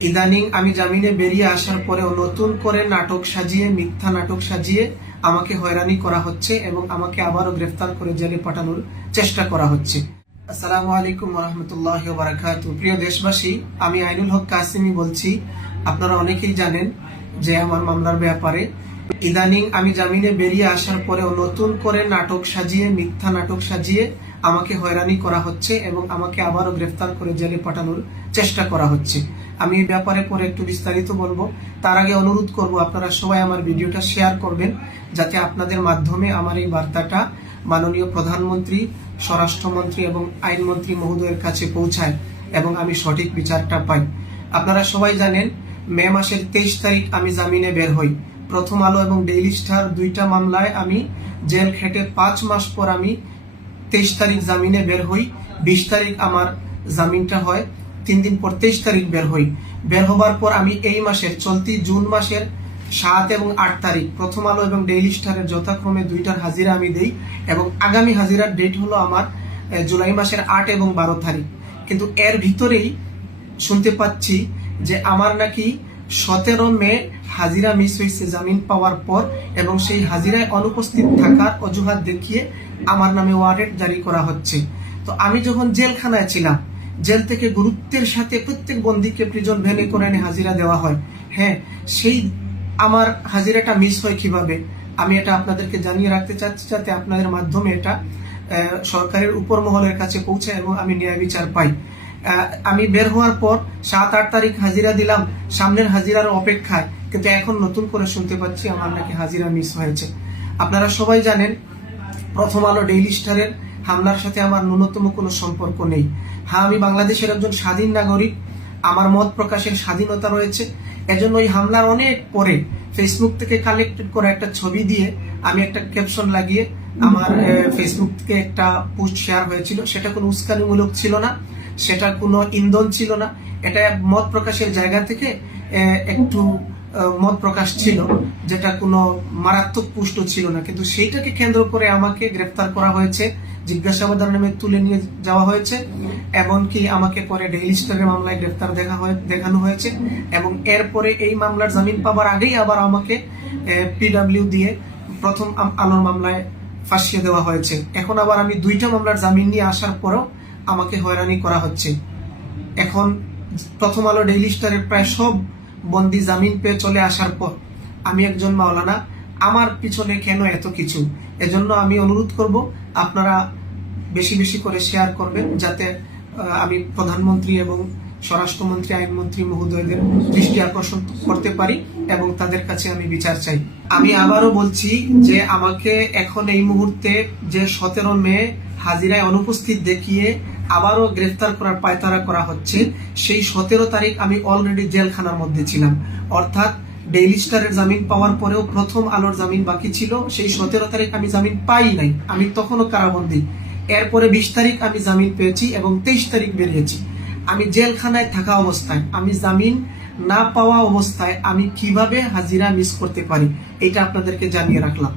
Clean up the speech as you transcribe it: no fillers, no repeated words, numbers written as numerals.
ইদানিং আমি জামিনে বেরিয়ে আসার পরেও নতুন করে নাটক সাজিয়ে, মিথ্যা নাটক সাজিয়ে আমাকে হয়রানি করা হচ্ছে এবং আমাকে আবারও গ্রেফতার করে জেলে পাঠানোর চেষ্টা করা হচ্ছে। আসসালামু আলাইকুম ওয়া রাহমাতুল্লাহি ওয়া বারাকাতুহু। প্রিয় দেশবাসী, আমি আইনুল হক কাসিমি বলছি। আপনারা অনেকেই জানেন যে আমার মামলার ব্যাপারে ইদানিং আমি জামিনে বেরিয়ে আসার পরেও নতুন করে নাটক সাজিয়ে, মিথ্যা নাটক সাজিয়ে আমাকে হয়রানি করা হচ্ছে এবং আমাকে আবারও গ্রেফতার করে জেলে পাঠানোর চেষ্টা করা হচ্ছে। আমি এই ব্যাপারে পরে একটু বিস্তারিত বলবো। তার আগে অনুরোধ করব আপনারা সবাই আমার ভিডিওটা শেয়ার করবেন, যাতে আপনাদের মাধ্যমে আমার এই বার্তাটা মাননীয় প্রধানমন্ত্রী, স্বরাষ্ট্রমন্ত্রী এবং আইনমন্ত্রী মহোদয়ের কাছে পৌঁছায় এবং আমি সঠিক বিচারটা পাই। আপনারা সবাই জানেন, মে মাসের 23 তারিখ আমি জামিনে বের হই। প্রথম আলো এবং ডেইলি স্টার দুইটা মামলায় আমি জেল খেটে 5 মাস পর আমি 23 তারিখ জামিনে বের হই। 20 তারিখ আমার জামিনটা হয়, 3 দিন পর 23 তারিখ বের হই। বের হবার পর আমি এই মাসের চলতি জুন মাসের 7 এবং 8 তারিখ প্রথম আলো এবং ডেইলি স্টারের যথাক্রমে দুইটার হাজিরা আমি দেই এবং আগামী হাজিরার ডেট হলো আমার জুলাই মাসের 8 এবং 12 তারিখ। কিন্তু এর ভিতরেই শুনতে পাচ্ছি যে আমার নাকি 17 মে হাজিরা মিস হয়েছে জামিন পাওয়ার পর, এবং সেই হাজিরায় অনুপস্থিত থাকার অজুহাত দেখিয়ে আমার নামে ওয়ারেন্ট জারি করা হচ্ছে। তো আমি যখন জেলখানায় ছিলাম, জেল থেকে গুরুত্বের সাথে প্রত্যেক বন্দীকে প্রিজন ভ্যানে করে এনে হাজিরা দেওয়া হয়। হ্যাঁ, সেই আমার হাজিরাটা মিস হয় কিভাবে, আমি এটা আপনাদেরকে জানিয়ে রাখতে চাচ্ছি, যাতে আপনাদের মাধ্যমে এটা সরকারের উপর মহলের কাছে পৌঁছায় এবং আমি ন্যায় বিচার পাই। আমি বের হওয়ার পর 7-8 তারিখ হাজিরা দিলাম সামনের হাজিরার অপেক্ষায়, কিন্তু এখন নতুন করে শুনতে পাচ্ছি আমার নাকি হাজিরা মিস হয়েছে। আপনারা সবাই জানেন, প্রথম আলো ডেইলি স্টারের হামলার সাথে আমার ন্যূনতম কোনো সম্পর্ক নেই। হ্যাঁ, আমি বাংলাদেশের একজন স্বাধীন নাগরিক, আমার মত প্রকাশের স্বাধীনতা রয়েছে। এজন্য ওই হামলার অনেক পরে ফেসবুক থেকে কালেক্টেড করা একটা ছবি দিয়ে আমি একটা ক্যাপশন লাগিয়ে আমার ফেসবুক থেকে একটা পোস্ট শেয়ার হয়েছিল। সেটা কোনো উস্কানিমূলক ছিল না, সেটা কোনো ইন্ধন ছিল না, এটা মত প্রকাশের জায়গা থেকে একটু মত প্রকাশ ছিল, যেটা কোনো মারাত্মক পুষ্ট ছিল না। কিন্তু সেইটাকে কেন্দ্র করে আমাকে গ্রেফতার করা হয়েছে, জিজ্ঞাসাবাদের নামে তুলে নিয়ে যাওয়া হয়েছে, এমনকি আমাকে পরে ডেইলি স্টারের মামলায় গ্রেফতার দেখানো হয়েছে এবং এরপরে এই মামলার জামিন পাবার আগেই আবার আমাকে পিডব্লিউ দিয়ে প্রথম আলোর মামলায় ফাঁসিয়ে দেওয়া হয়েছে। এখন আবার আমি দুইটা মামলার জামিন নিয়ে আসার পরেও আমাকে হয়রানি করা হচ্ছে। এখন প্রথম আলো ডেইলি স্টারের প্রায় সব বন্দি জামিন পেয়ে চলে আসার পর আমি একজন মাওলানা, আমার পিছনে কেন এত কিছু? এজন্য আমি অনুরোধ করব আপনারা বেশি বেশি করে শেয়ার করবেন, যাতে আমি প্রধানমন্ত্রী এবং স্বরাষ্ট্রমন্ত্রী, আইনমন্ত্রী মহোদয়দের দৃষ্টি আকর্ষণ করতে পারি এবং তাদের কাছে আমি বিচার চাই। আমি আবারও বলছি যে আমাকে এখন এই মুহূর্তে যে 17 মে হাজিরায় অনুপস্থিত দেখিয়ে আবারও গ্রেফতার করার পায়তারা করা হচ্ছে, সেই 17 তারিখ আমি অলরেডি জেলখানার মধ্যে ছিলাম। অর্থাৎ ডেইলি স্টারের জামিন পাওয়ার পরেও প্রথম আলোর জামিন বাকি ছিল। সেই 17 তারিখ আমি জামিন পাই নাই, আমি তখনও কারাবন্দী। এরপরে 20 তারিখ আমি জামিন পেয়েছি এবং 23 তারিখ বেরিয়েছি। আমি জেলখানায় থাকা অবস্থায়, আমি জামিন না পাওয়া অবস্থায় আমি কিভাবে হাজিরা মিস করতে পারি, এটা আপনাদেরকে জানিয়ে রাখলাম।